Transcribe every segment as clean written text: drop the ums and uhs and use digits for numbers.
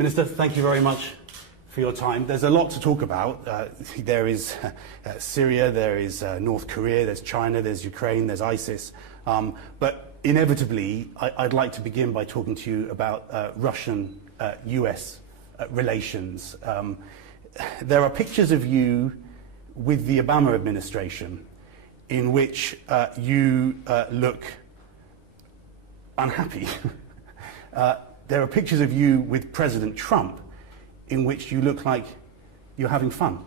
Minister, thank you very much for your time. There's a lot to talk about. There is Syria, there is North Korea, there's China, there's Ukraine, there's ISIS. But inevitably, I'd like to begin by talking to you about Russian-US relations. There are pictures of you with the Obama administration in which you look unhappy. There are pictures of you with President Trump in which you look like you're having fun.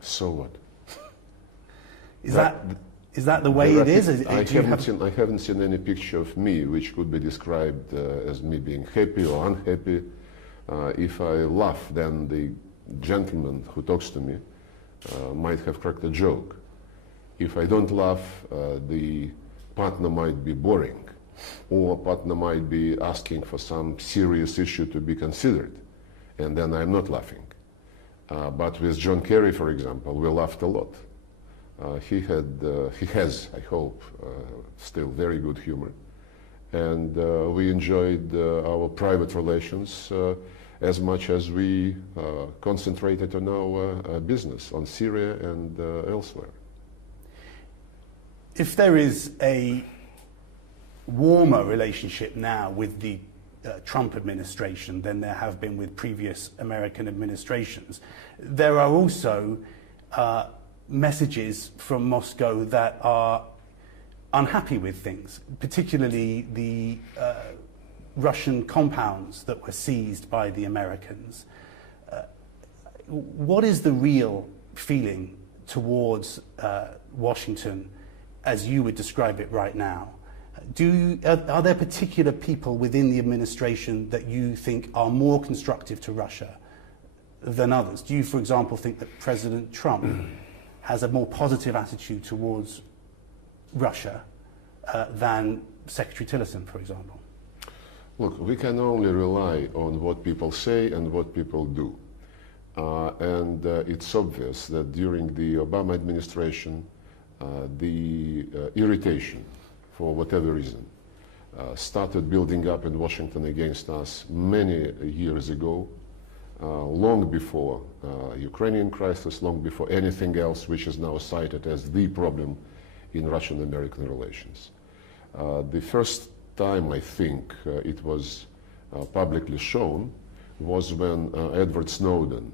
So what? Is that the way it is? I haven't seen any picture of me which could be described as me being happy or unhappy. If I laugh, then the gentleman who talks to me might have cracked a joke. If I don't laugh, the partner might be boring, or partner might be asking for some serious issue to be considered, and then I'm not laughing. But with John Kerry, for example, we laughed a lot. He has, I hope, still very good humor, and we enjoyed our private relations as much as we concentrated on our business, on Syria and elsewhere. If there is a warmer relationship now with the Trump administration than there have been with previous American administrations, there are also messages from Moscow that are unhappy with things, particularly the Russian compounds that were seized by the Americans. What is the real feeling towards Washington as you would describe it right now? Are there particular people within the administration that you think are more constructive to Russia than others? Do you, for example, think that President Trump has a more positive attitude towards Russia than Secretary Tillerson, for example? Look, we can only rely on what people say and what people do. And it's obvious that during the Obama administration, the irritation, for whatever reason, started building up in Washington against us many years ago, long before Ukrainian crisis, long before anything else which is now cited as the problem in Russian-American relations. The first time I think it was publicly shown was when Edward Snowden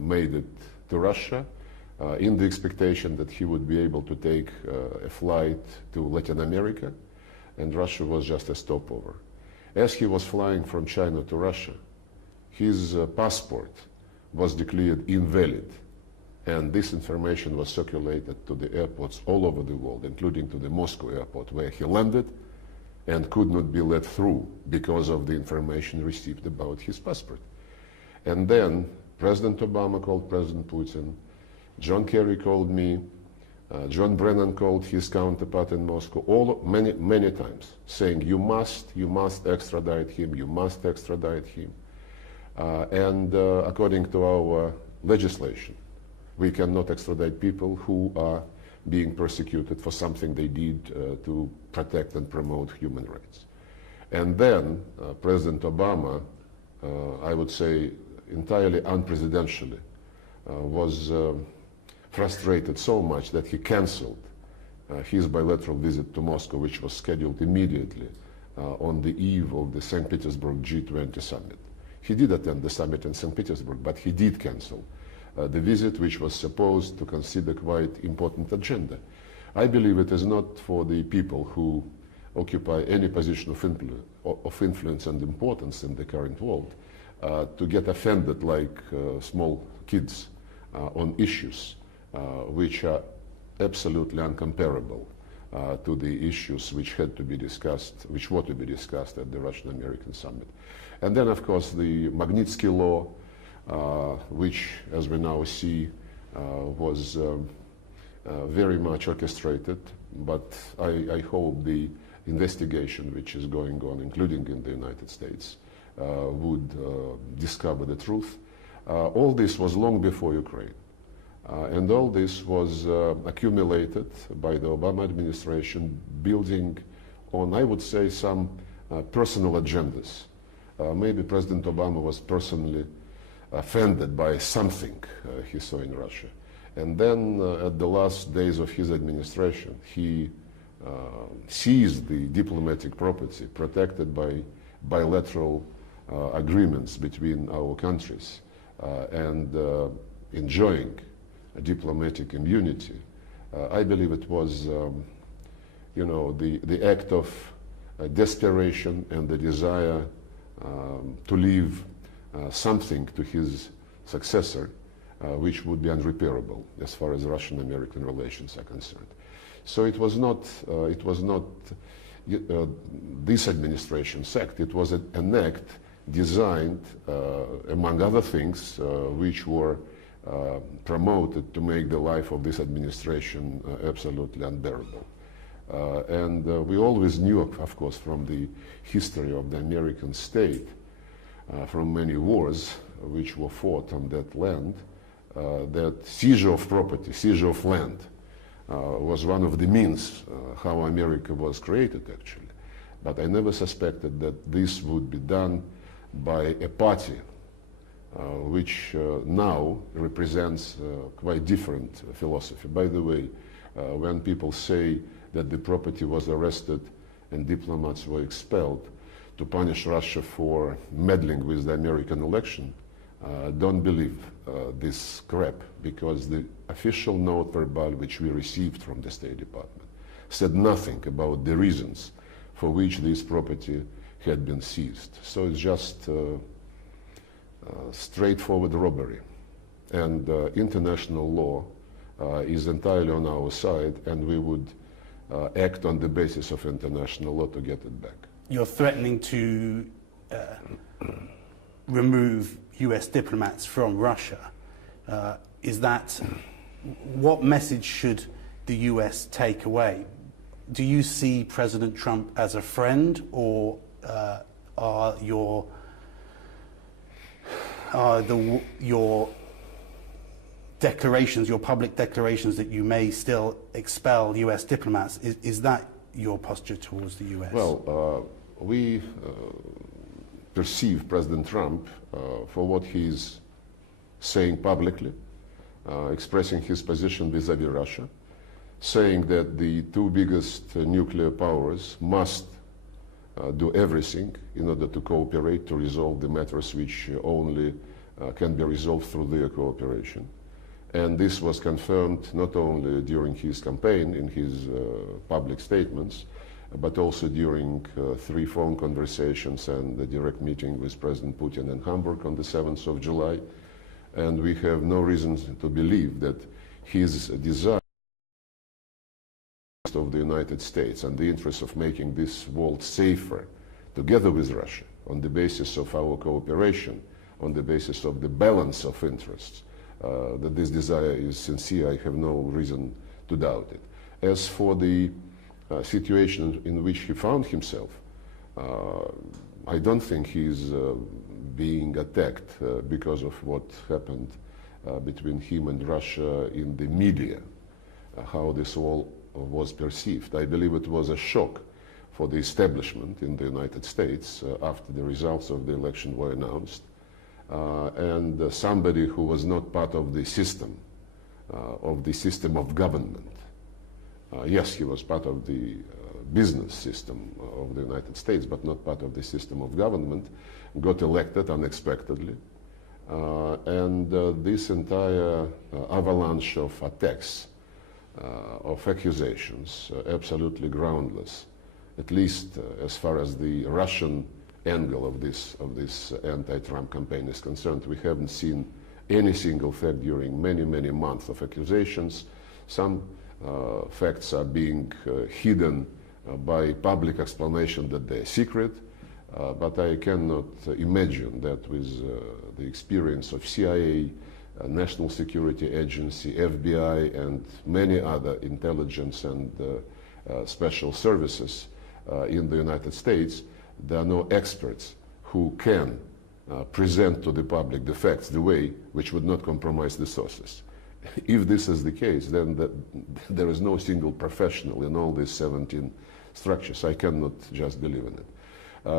made it to Russia in the expectation that he would be able to take a flight to Latin America, and Russia was just a stopover. As he was flying from China to Russia, his passport was declared invalid, and this information was circulated to the airports all over the world, including to the Moscow airport, where he landed and could not be let through because of the information received about his passport. And then President Obama called President Putin, John Kerry called me, John Brennan called his counterpart in Moscow, many times, saying, you must extradite him, you must extradite him. And according to our legislation, we cannot extradite people who are being persecuted for something they did to protect and promote human rights. And then President Obama, I would say entirely unpresidentially, was frustrated so much that he cancelled his bilateral visit to Moscow, which was scheduled immediately on the eve of the St. Petersburg G20 summit. He did attend the summit in St. Petersburg, but he did cancel the visit, which was supposed to consider quite important agenda. I believe it is not for the people who occupy any position of influence and importance in the current world to get offended like small kids on issues which are absolutely uncomparable to the issues which had to be discussed, which were to be discussed at the Russian-American summit. And then, of course, the Magnitsky Law, which, as we now see, was very much orchestrated, but I hope the investigation which is going on, including in the United States, would discover the truth. All this was long before Ukraine. And all this was accumulated by the Obama administration, building on, I would say, some personal agendas maybe President Obama was personally offended by something he saw in Russia. And then at the last days of his administration, he seized the diplomatic property protected by bilateral agreements between our countries and enjoying a diplomatic immunity. I believe it was, the act of desperation and the desire to leave something to his successor, which would be unrepairable as far as Russian-American relations are concerned. So it was not this administration's act. It was an act designed, among other things, which were promoted to make the life of this administration absolutely unbearable. And we always knew, of course, from the history of the American state, from many wars which were fought on that land, that seizure of property, seizure of land, was one of the means how America was created, actually. But I never suspected that this would be done by a party which now represents quite different philosophy. By the way, when people say that the property was arrested and diplomats were expelled to punish Russia for meddling with the American election, don't believe this crap, because the official note verbal which we received from the State Department said nothing about the reasons for which this property had been seized. So it's just straightforward robbery. And international law is entirely on our side, and we would act on the basis of international law to get it back. You're threatening to remove US diplomats from Russia. What message should the US take away? Do you see President Trump as a friend, or are your declarations, your public declarations that you may still expel US diplomats, is that your posture towards the US? Well, we perceive President Trump for what he's saying publicly, expressing his position vis-à-vis Russia, saying that the two biggest nuclear powers must do everything in order to cooperate to resolve the matters which only can be resolved through their cooperation. And this was confirmed not only during his campaign, in his public statements, but also during 3 phone conversations and a direct meeting with President Putin in Hamburg on the 7th of July. And we have no reason to believe that his desire of the United States and the interest of making this world safer, together with Russia, on the basis of our cooperation, on the basis of the balance of interests, that this desire is sincere, I have no reason to doubt it. As for the situation in which he found himself, I don't think he's being attacked because of what happened between him and Russia in the media, how this all was perceived. I believe it was a shock for the establishment in the United States after the results of the election were announced, and somebody who was not part of the system of government. Yes, he was part of the business system of the United States, but not part of the system of government, got elected unexpectedly. And this entire avalanche of attacks, of accusations, absolutely groundless, at least as far as the Russian angle of this anti-Trump campaign is concerned. We haven't seen any single fact during many, many months of accusations. Some facts are being hidden by public explanation that they're secret, but I cannot imagine that with the experience of CIA, National Security Agency, FBI, and many other intelligence and special services in the United States, there are no experts who can present to the public the facts the way which would not compromise the sources. If this is the case, then there is no single professional in all these 17 structures. I cannot just believe in it.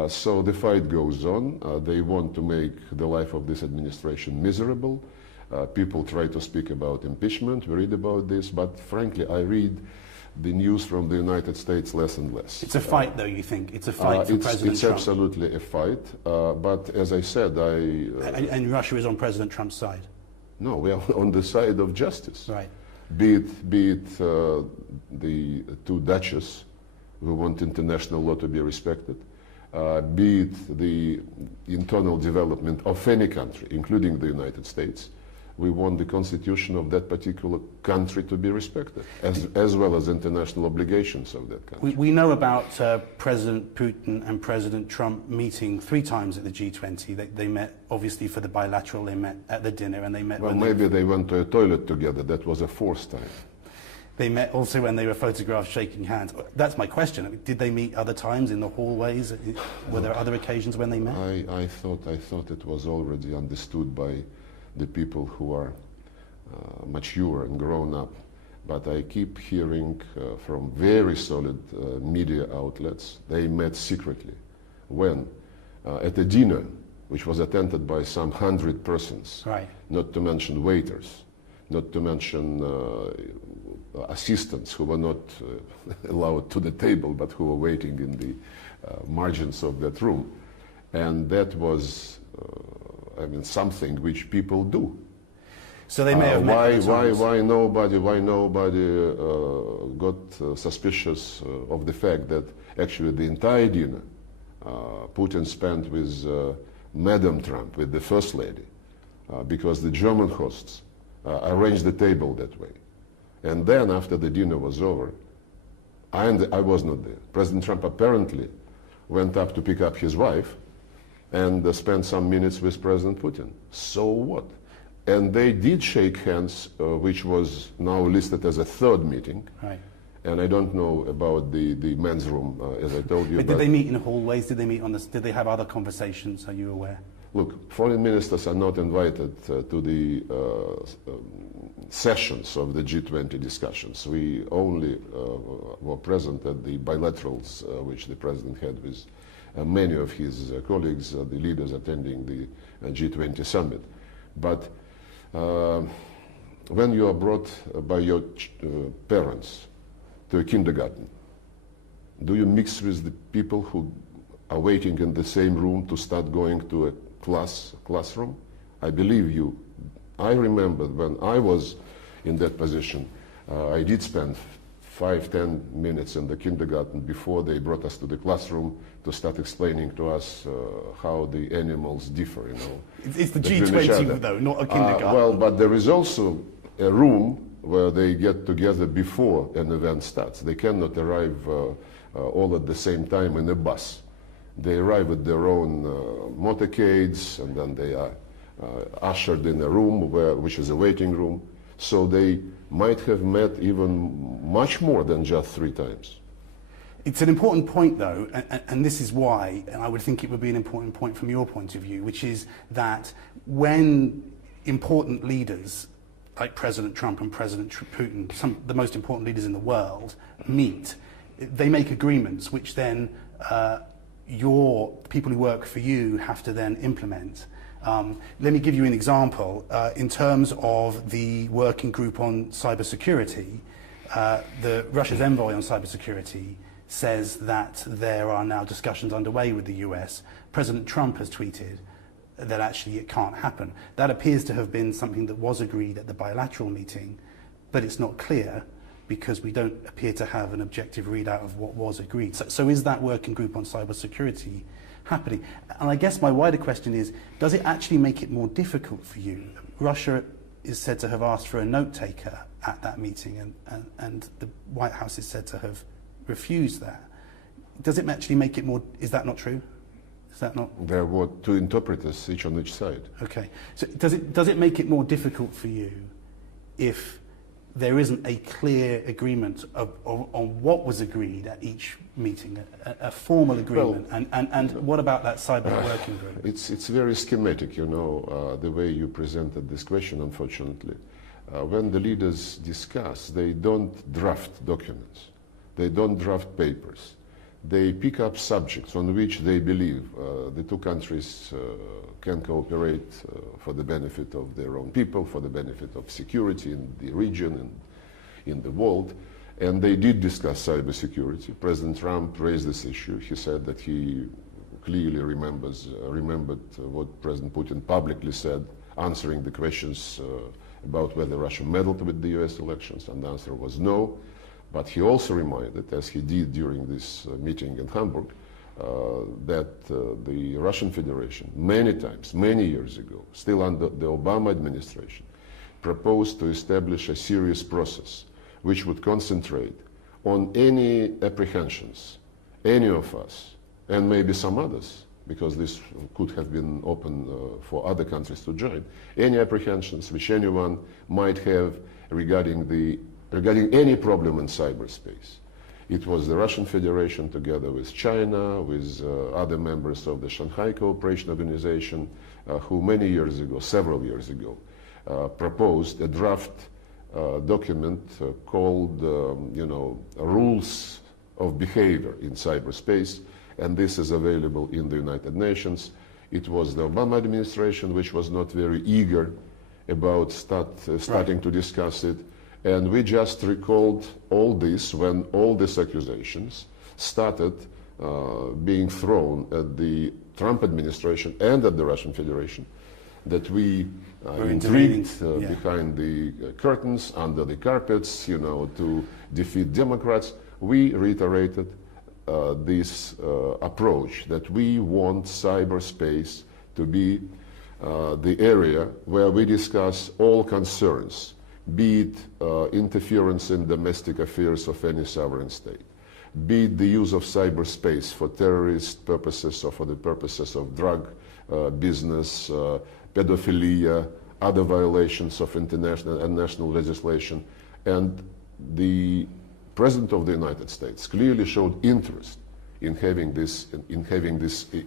So the fight goes on. They want to make the life of this administration miserable. People try to speak about impeachment. We read about this, but frankly, I read the news from the United States less and less. It's a fight, though, you think? It's a fight for President It's Trump? It's absolutely a fight, but as I said, And Russia is on President Trump's side? No, we are on the side of justice. Right. Be it the two duchesses who want international law to be respected, be it the internal development of any country, including the United States. We want the constitution of that particular country to be respected, as well as international obligations of that country. We know about President Putin and President Trump meeting 3 times at the G20. They met, obviously, for the bilateral. They met at the dinner, and they met... Well, maybe they went to a toilet together. That was a 4th time. They met also when they were photographed shaking hands. That's my question. I mean, did they meet other times in the hallways? Were there other occasions when they met? I thought it was already understood by the people who are mature and grown up. But I keep hearing from very solid media outlets, they met secretly. When? At a dinner, which was attended by some 100 persons, right. Not to mention waiters, not to mention assistants who were not allowed to the table, but who were waiting in the margins of that room. And that was I mean, something which people do. So they may have met why nobody got suspicious of the fact that actually the entire dinner Putin spent with Madam Trump, with the First Lady, because the German hosts arranged the table that way. And then after the dinner was over, I was not there. President Trump apparently went up to pick up his wife and spent some minutes with President Putin. So what? And they did shake hands, which was now listed as a 3rd meeting. Right. And I don't know about the men's room, as I told you. But did they meet in hallways? Did they meet on did they have other conversations? Are you aware? Look, foreign ministers are not invited to the sessions of the G20 discussions. We only were present at the bilaterals which the president had with many of his colleagues, the leaders attending the G20 summit. But when you are brought by your parents to a kindergarten, do you mix with the people who are waiting in the same room to start going to a classroom? I believe you. I remember when I was in that position, I did spend 5-10 minutes in the kindergarten before they brought us to the classroom to start explaining to us how the animals differ, you know. It's the G20 though, not a kindergarten. Well, but there is also a room where they get together before an event starts. They cannot arrive all at the same time in a bus. They arrive with their own motorcades, and then they are ushered in a room which is a waiting room. So they might have met even much more than just 3 times. It's an important point, though, and this is why, and I would think it would be an important point from your point of view, which is that when important leaders like President Trump and President Putin, the most important leaders in the world, meet, they make agreements which then people who work for you have to then implement. Let me give you an example. In terms of the working group on cybersecurity, Russia's envoy on cybersecurity says that there are now discussions underway with the US. President Trump has tweeted that actually it can't happen. That appears to have been something that was agreed at the bilateral meeting, but it's not clear because we don't appear to have an objective readout of what was agreed. So is that working group on cybersecurity happening? And I guess my wider question is, does it actually make it more difficult for you? Russia is said to have asked for a note taker at that meeting, and the White House is said to have refused that. Does it actually make it more, is that not true? Is that not? There were 2 interpreters, each on each side. Okay. So does it make it more difficult for you if there isn't a clear agreement on what was agreed at each meeting, a formal agreement? Well, and what about that cyber working group? It's very schematic, you know, the way you presented this question, unfortunately. When the leaders discuss, they don't draft documents. They don't draft papers. they pick up subjects on which they believe the two countries can cooperate for the benefit of their own people, for the benefit of security in the region and in the world. And they did discuss cybersecurity. President Trump raised this issue. He said that he clearly remembered what President Putin publicly said, answering the questions about whether Russia meddled with the US elections, and the answer was no. But he also reminded, as he did during this meeting in Hamburg, that the Russian Federation many times, many years ago, still under the Obama administration, proposed to establish a serious process which would concentrate on any apprehensions, any of us, and maybe some others, because this could have been open for other countries to join, any apprehensions which anyone might have regarding any problem in cyberspace. It was the Russian Federation together with China, with other members of the Shanghai Cooperation Organization, who many years ago, several years ago, proposed a draft document called, Rules of Behavior in Cyberspace, and this is available in the United Nations. It was the Obama administration which was not very eager about starting to discuss it, and we just recalled all this when all these accusations started being thrown at the Trump administration and at the Russian Federation, that we intrigued behind the curtains, under the carpets, to defeat Democrats. We reiterated this approach that we want cyberspace to be the area where we discuss all concerns, be it interference in domestic affairs of any sovereign state, be it the use of cyberspace for terrorist purposes or for the purposes of drug business, pedophilia, other violations of international and national legislation. And the President of the United States clearly showed interest in having these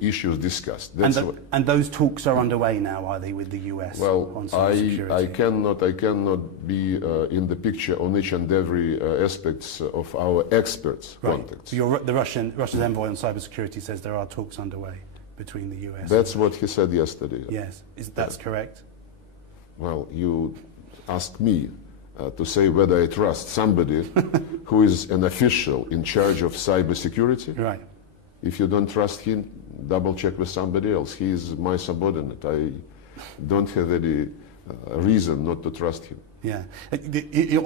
issues discussed. And those talks are underway now, are they, with the US? Well, I cannot be in the picture on each and every aspects of our experts' contacts. So Russia's envoy on cybersecurity says there are talks underway between the US. That's what he said yesterday. Yes, that's correct. Well, you asked me to say whether I trust somebody who is an official in charge of cybersecurity. Right. If you don't trust him, double check with somebody else. He is my subordinate. I don't have any reason not to trust him. Yeah.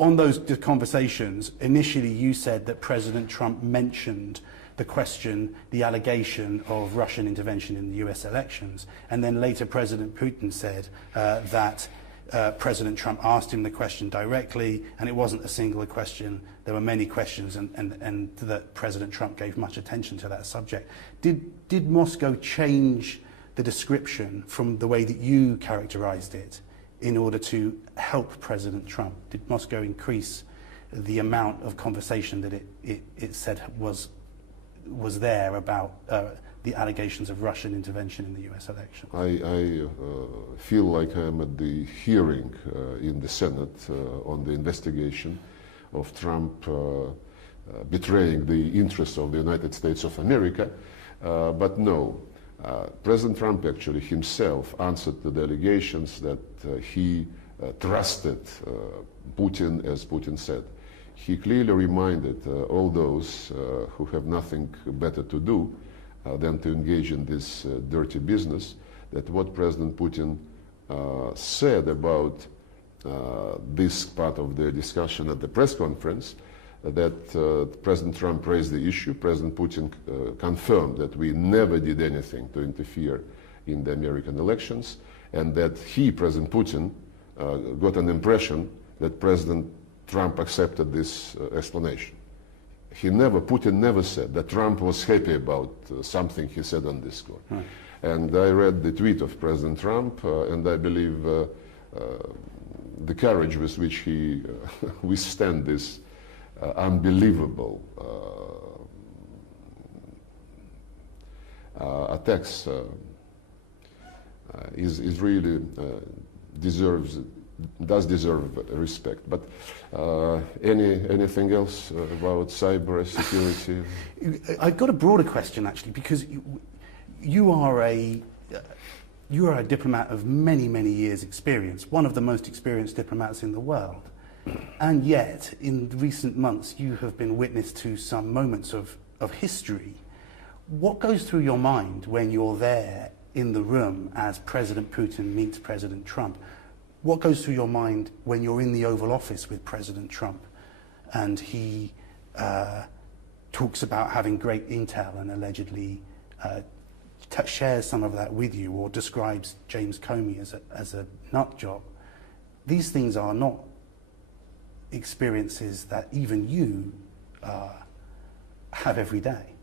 On those conversations, initially you said that President Trump mentioned the question, the allegation of Russian intervention in the US elections, and then later President Putin said that President Trump asked him the question directly, and it wasn't a singular question. There were many questions, and that President Trump gave much attention to that subject. Did Moscow change the description from the way that you characterized it in order to help President Trump? Did Moscow increase the amount of conversation that it said was there about the allegations of Russian intervention in the US election? I feel like I'm at the hearing in the Senate on the investigation of Trump betraying the interests of the United States of America. But no, President Trump actually himself answered to the allegations that he trusted Putin, as Putin said. He clearly reminded all those who have nothing better to do than to engage in this dirty business, that what President Putin said about this part of the discussion at the press conference, that President Trump raised the issue. President Putin confirmed that we never did anything to interfere in the American elections, and that he, President Putin, got an impression that President Trump accepted this explanation. Putin never said that Trump was happy about something he said on this score. Right. And I read the tweet of President Trump, and I believe the courage with which he withstand this unbelievable attacks is really deserves does deserve respect. But anything else about cyber security? I've got a broader question, actually, because you are a diplomat of many, many years' experience, one of the most experienced diplomats in the world. And yet, in recent months, you have been witness to some moments of history. What goes through your mind when you're there in the room as President Putin meets President Trump? What goes through your mind when you're in the Oval Office with President Trump and he talks about having great intel and allegedly shares some of that with you, or describes James Comey as a nut job? These things are not experiences that even you have every day.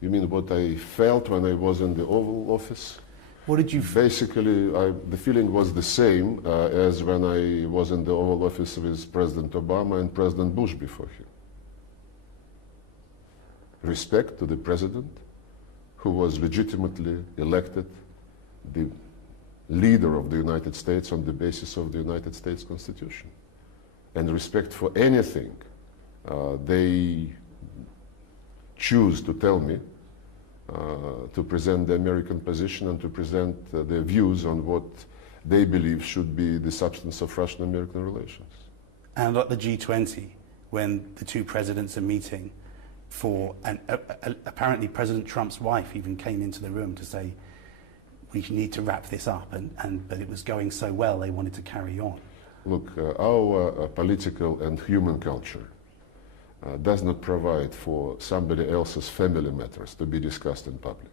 You mean what I felt when I was in the Oval Office? What did you Basically, the feeling was the same as when I was in the Oval Office with President Obama and President Bush before him. Respect to the president, who was legitimately elected the leader of the United States on the basis of the United States Constitution. And respect for anything they choose to tell me, to present the American position and to present their views on what they believe should be the substance of Russian-American relations. And at the G20, when the two presidents are meeting, apparently President Trump's wife even came into the room to say, we need to wrap this up, but it was going so well they wanted to carry on. Look, our political and human culture does not provide for somebody else's family matters to be discussed in public.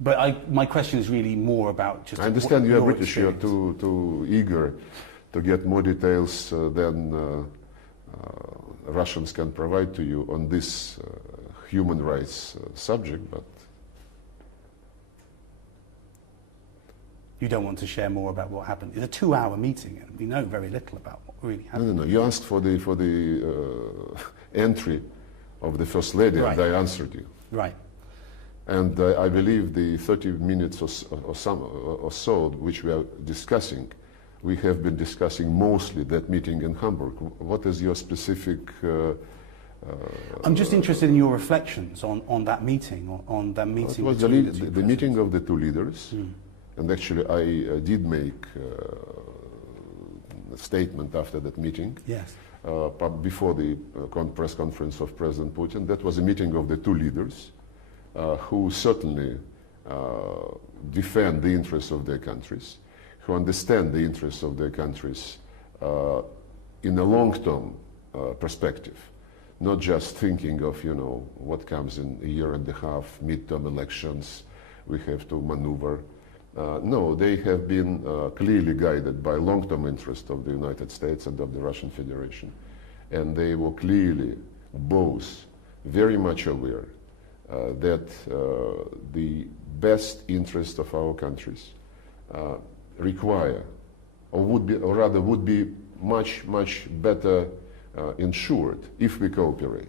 But my question is really more about just... I understand you are British, you are too eager to get more details than Russians can provide to you on this human rights subject, but... You don't want to share more about what happened. It's a 2-hour meeting, and we know very little about what really happened. No. You asked for the entry of the First Lady, right, and I answered you. Right. And I believe the 30 minutes or so which we are discussing, we have been discussing mostly that meeting in Hamburg. What is your specific... I'm just interested in your reflections on that meeting, on that meeting. It was the meeting of the two leaders. And actually, I did make a statement after that meeting. Yes. Before the press conference of President Putin. That was a meeting of the two leaders who certainly defend the interests of their countries, who understand the interests of their countries in a long-term perspective, not just thinking of, what comes in a year and a half, midterm elections, we have to maneuver. No, they have been clearly guided by long-term interest of the United States and of the Russian Federation. And they were clearly both very much aware that the best interest of our countries require, or would be much, much better ensured if we cooperate.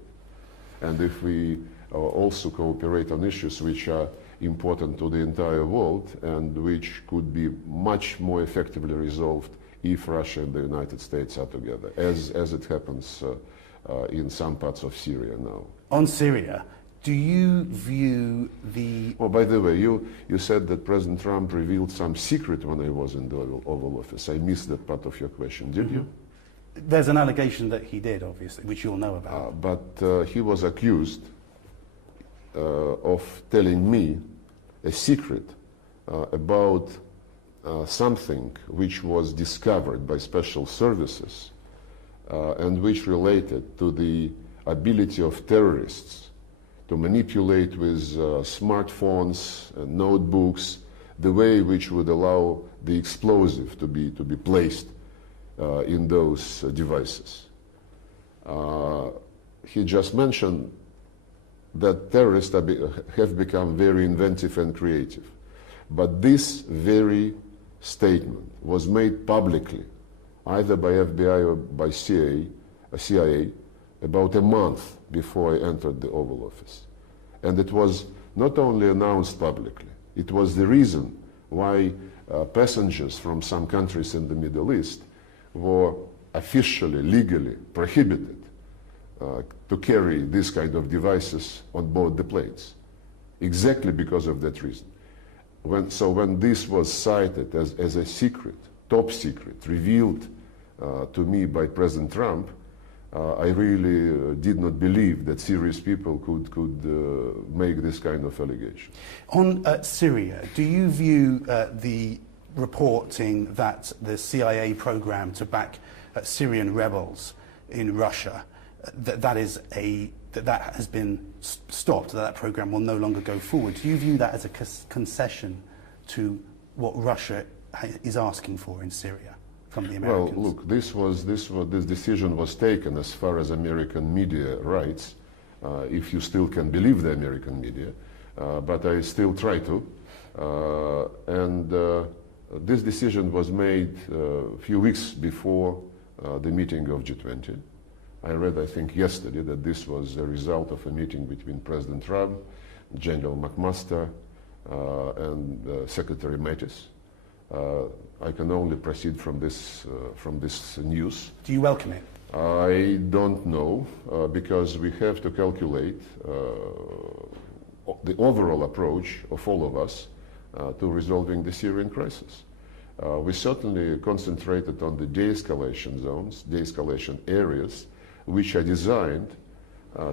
And if we also cooperate on issues which are important to the entire world and which could be much more effectively resolved if Russia and the United States are together, as it happens in some parts of Syria now. On Syria, do you view the... Oh, by the way, you said that President Trump revealed some secret when I was in the Oval Office. I missed that part of your question. Did you? There's an allegation that he did, obviously, which you'll know about. But he was accused of telling me a secret about something which was discovered by special services and which related to the ability of terrorists to manipulate with smartphones and notebooks the way which would allow the explosive to be placed in those devices. He just mentioned that terrorists have become very inventive and creative. But this very statement was made publicly, either by FBI or by CIA, about a month before I entered the Oval Office. And it was not only announced publicly, it was the reason why passengers from some countries in the Middle East were officially, legally prohibited to carry this kind of devices on board the planes, exactly because of that reason. When this was cited as a secret, top secret, revealed to me by President Trump, I really did not believe that serious people could make this kind of allegation. On Syria, do you view the reporting that the CIA program to back Syrian rebels in Russia, that has been stopped, that program will no longer go forward? Do you view that as a concession to what Russia is asking for in Syria from the Americans? Well, look, this decision was taken as far as American media writes, if you still can believe the American media, but I still try to. This decision was made a few weeks before the meeting of G20. I read, I think, yesterday that this was a result of a meeting between President Trump, General McMaster, and Secretary Mattis. I can only proceed from this news. Do you welcome it? I don't know, because we have to calculate the overall approach of all of us to resolving the Syrian crisis. We certainly concentrated on the de-escalation zones, de-escalation areas, which are designed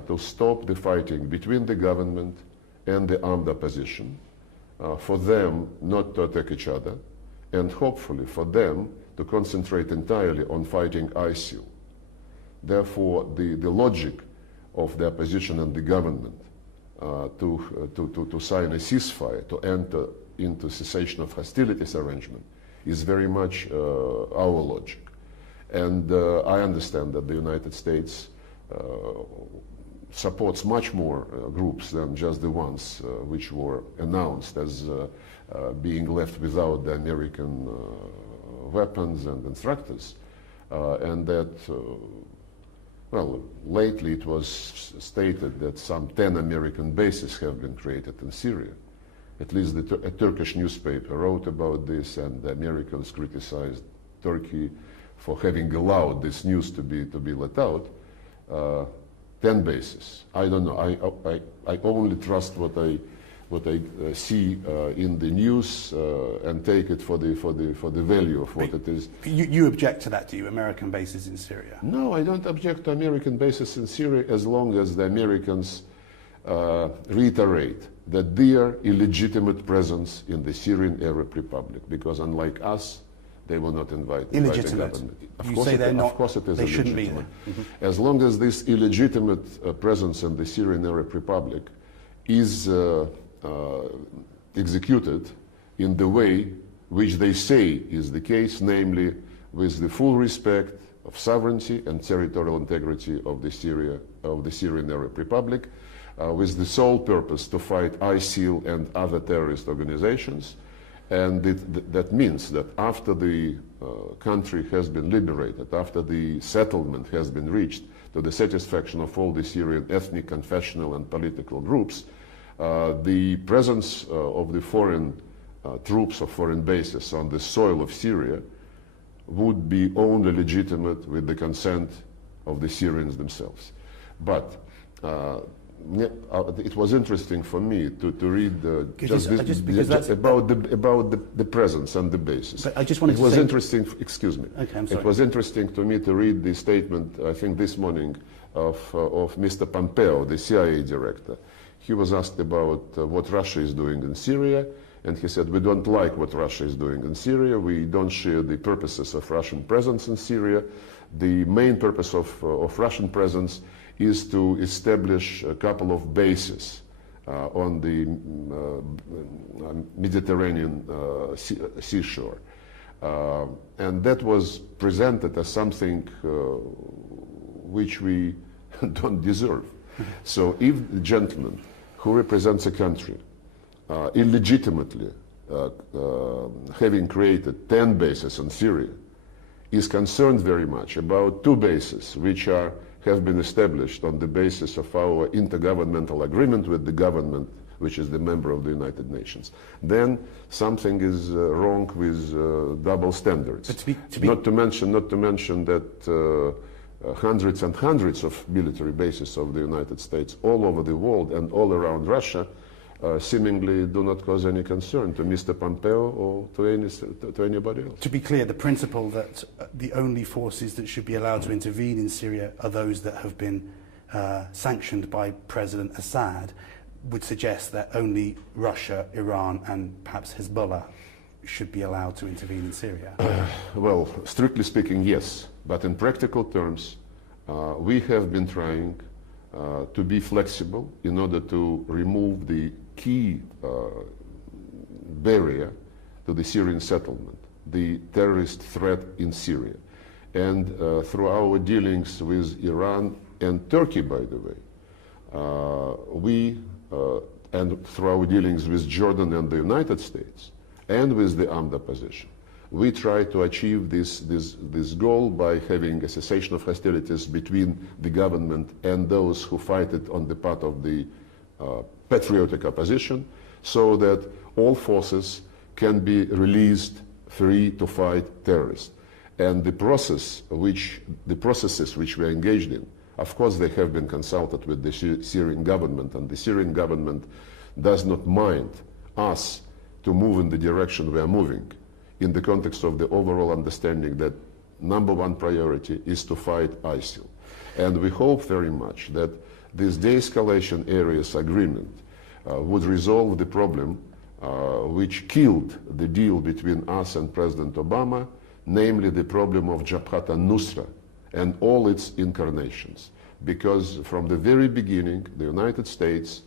to stop the fighting between the government and the armed opposition, for them not to attack each other, and hopefully for them to concentrate entirely on fighting ISIL. Therefore, the logic of the opposition and the government to sign a ceasefire, to enter into cessation of hostilities arrangement, is very much our logic. And I understand that the United States supports much more groups than just the ones which were announced as being left without the American weapons and instructors, and that, well, lately it was stated that some 10 American bases have been created in Syria. At least a Turkish newspaper wrote about this, and the Americans criticized Turkey for having allowed this news to be let out. 10 bases. I don't know. I only trust what I see in the news and take it for the value of what it is. You object to that, do you? American bases in Syria? No, I don't object to American bases in Syria as long as the Americans reiterate that their illegitimate presence in the Syrian Arab Republic, because unlike us, they will not invite the government. You say they're not. Of course it is they shouldn't be illegitimate. there. Mm-hmm. As long as this illegitimate presence in the Syrian Arab Republic is executed in the way which they say is the case, namely with the full respect of sovereignty and territorial integrity of the Syrian Arab Republic, with the sole purpose to fight ISIL and other terrorist organizations. And that means that after the country has been liberated, after the settlement has been reached to the satisfaction of all the Syrian ethnic, confessional, and political groups, the presence of the foreign troops of foreign bases on the soil of Syria would be only legitimate with the consent of the Syrians themselves. But it was interesting for me to read about the presence and the basis. But I just wanted it was interesting. Excuse me. Okay, I'm sorry. It was interesting to me to read the statement, I think this morning, of Mr. Pompeo, the CIA director. He was asked about what Russia is doing in Syria, and he said, "We don't like what Russia is doing in Syria. We don't share the purposes of Russian presence in Syria. The main purpose of Russian presence is to establish a couple of bases on the Mediterranean seashore." And that was presented as something which we don't deserve. So if the gentleman who represents a country illegitimately having created 10 bases in Syria is concerned very much about 2 bases which have been established on the basis of our intergovernmental agreement with the government which is the member of the United Nations, then something is wrong with double standards. Not to mention that hundreds and hundreds of military bases of the United States all over the world and all around Russia seemingly do not cause any concern to Mr. Pompeo or to anybody else. To be clear, the principle that the only forces that should be allowed to intervene in Syria are those that have been sanctioned by President Assad would suggest that only Russia, Iran and perhaps Hezbollah should be allowed to intervene in Syria. Well, strictly speaking, yes. But in practical terms, we have been trying to be flexible in order to remove the key barrier to the Syrian settlement, the terrorist threat in Syria. And through our dealings with Iran and Turkey, by the way, and through our dealings with Jordan and the United States, and with the armed opposition, we try to achieve this goal by having a cessation of hostilities between the government and those who fight it on the part of the patriotic opposition, so that all forces can be released free to fight terrorists. And the processes which we are engaged in, of course they have been consulted with the Syrian government, and the Syrian government does not mind us to move in the direction we are moving, in the context of the overall understanding that number one priority is to fight ISIL. And we hope very much that this de-escalation areas agreement would resolve the problem which killed the deal between us and President Obama, namely the problem of Jabhat al-Nusra and all its incarnations. Because from the very beginning, the United States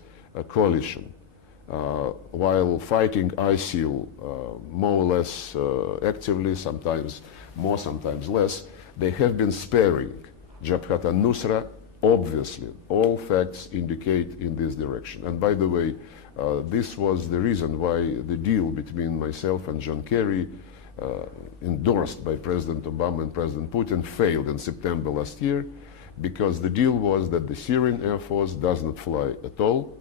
coalition, while fighting ISIL more or less actively, sometimes more, sometimes less, they have been sparing Jabhat al-Nusra. Obviously, all facts indicate in this direction. And by the way, this was the reason why the deal between myself and John Kerry, endorsed by President Obama and President Putin, failed in September last year, because the deal was that the Syrian Air Force does not fly at all,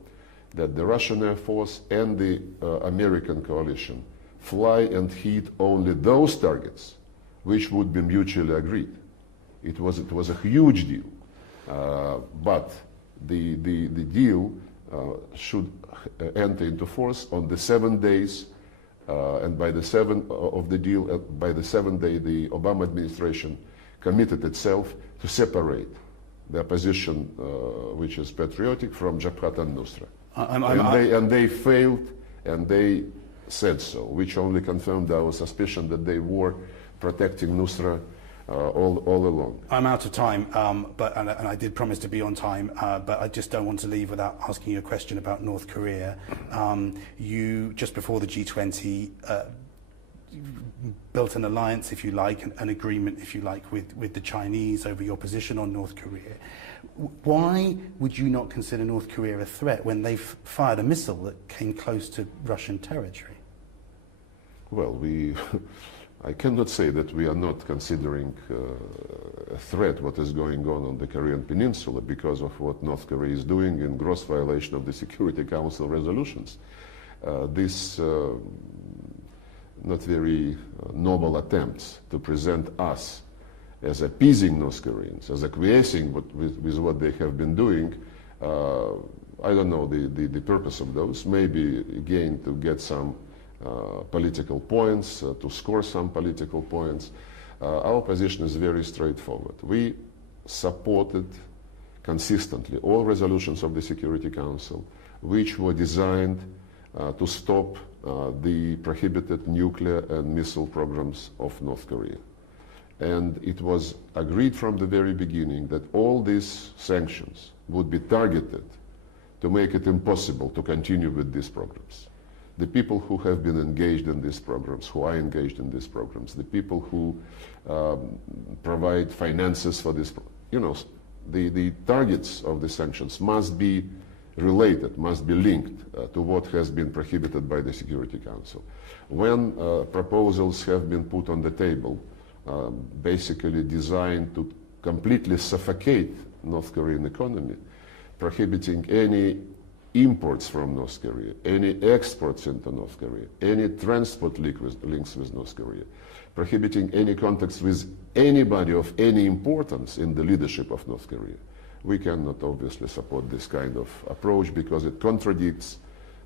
that the Russian Air Force and the American coalition fly and hit only those targets which would be mutually agreed. It was a huge deal, but the deal should enter into force on the 7 days, and by the 7th of the deal, by the 7th day, the Obama administration committed itself to separate the opposition, which is patriotic, from Jabhat al-Nusra. And they failed, and they said so, which only confirmed our suspicion that they were protecting Nusra all along. I'm out of time, and I did promise to be on time, but I just don't want to leave without asking you a question about North Korea. You, just before the G20, built an alliance, if you like, an agreement, if you like, with the Chinese over your position on North Korea. Why would you not consider North Korea a threat when they've fired a missile that came close to Russian territory? Well, I cannot say that we are not considering a threat what is going on the Korean Peninsula because of what North Korea is doing in gross violation of the Security Council resolutions. This not very noble attempts to present us as appeasing North Koreans, as acquiescing with what they have been doing, I don't know the purpose of those. Maybe, again, to get some political points, to score some political points. Our position is very straightforward. We supported consistently all resolutions of the Security Council which were designed to stop the prohibited nuclear and missile programs of North Korea. And it was agreed from the very beginning that all these sanctions would be targeted to make it impossible to continue with these programs. The people who have been engaged in these programs, who are engaged in these programs, the people who provide finances for this, the targets of the sanctions must be related, must be linked to what has been prohibited by the Security Council. When proposals have been put on the table, basically designed to completely suffocate North Korean economy, prohibiting any imports from North Korea, any exports into North Korea, any transport links with North Korea, prohibiting any contacts with anybody of any importance in the leadership of North Korea. We cannot obviously support this kind of approach because it contradicts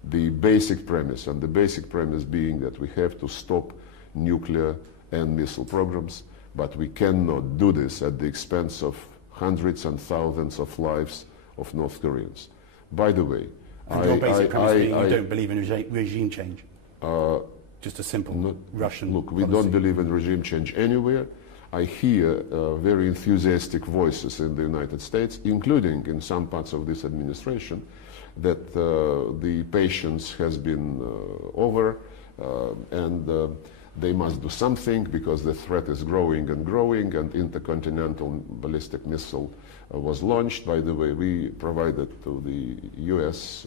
the basic premise, and the basic premise being that we have to stop nuclear and missile programs, but we cannot do this at the expense of hundreds and thousands of lives of North Koreans. By the way, and your basic premise being you don't believe in regime change? Just a simple Russian Look, we policy. don't believe in regime change anywhere. I hear very enthusiastic voices in the United States, including in some parts of this administration, that the patience has been over and they must do something because the threat is growing and growing, and intercontinental ballistic missile was launched. By the way, we provided to the US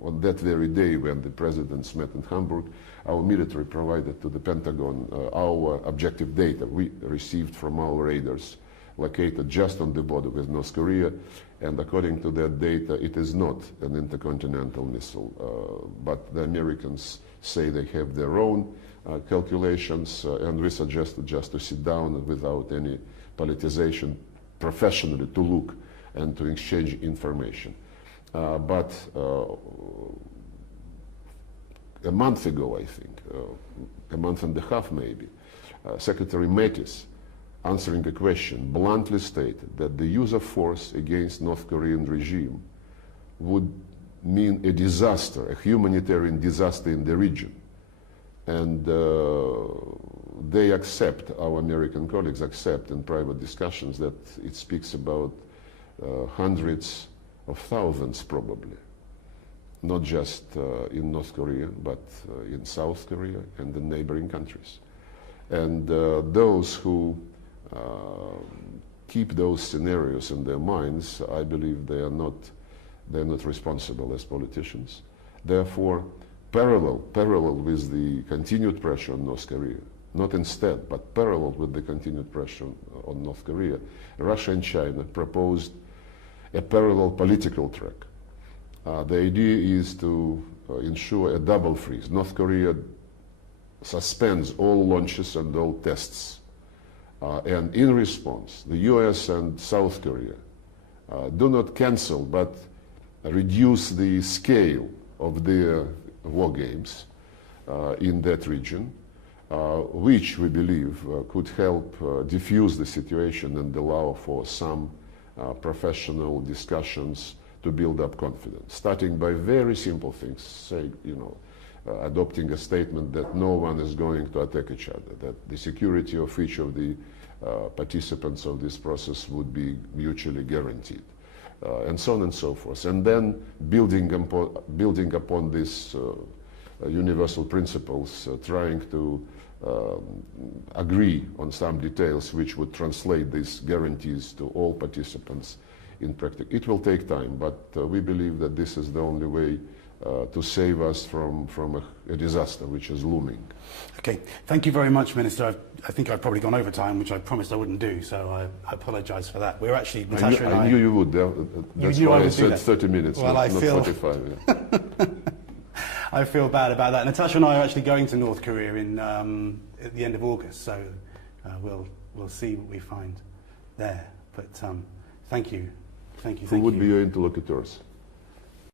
on that very day when the presidents met in Hamburg, our military provided to the Pentagon our objective data we received from our radars located just on the border with North Korea, and according to that data, it is not an intercontinental missile, but the Americans say they have their own calculations, and we suggested just to sit down without any politicization professionally to look and to exchange information. But a month ago, I think, a month and a half maybe, Secretary Mattis, answering a question, bluntly stated that the use of force against North Korean regime would mean a disaster, a humanitarian disaster in the region. And they accept, our American colleagues accept in private discussions that it speaks about hundreds of thousands probably, not just in North Korea, but in South Korea and the neighboring countries. And those who keep those scenarios in their minds, I believe they're not responsible as politicians. Therefore, parallel with the continued pressure on North Korea, not instead, but parallel with the continued pressure on North Korea, Russia and China proposed a parallel political track. The idea is to ensure a double freeze. North Korea suspends all launches and all tests. And in response, the US and South Korea do not cancel, but reduce the scale of their war games in that region, which we believe could help diffuse the situation and allow for some professional discussions to build up confidence, starting by very simple things, say, adopting a statement that no one is going to attack each other, that the security of each of the participants of this process would be mutually guaranteed, and so on and so forth. And then building upon these universal principles, trying to agree on some details which would translate these guarantees to all participants in practice. It will take time, but we believe that this is the only way to save us from a disaster which is looming. Okay, thank you very much, Minister. I think I've probably gone over time, which I promised I wouldn't do, so I apologise for that. We're actually, Natasha and I... I knew you would. That's why I said 30 minutes, well, not 45. Yeah. I feel bad about that. Natasha and I are actually going to North Korea at the end of August, so we'll see what we find there. But thank you. Who would be your interlocutors?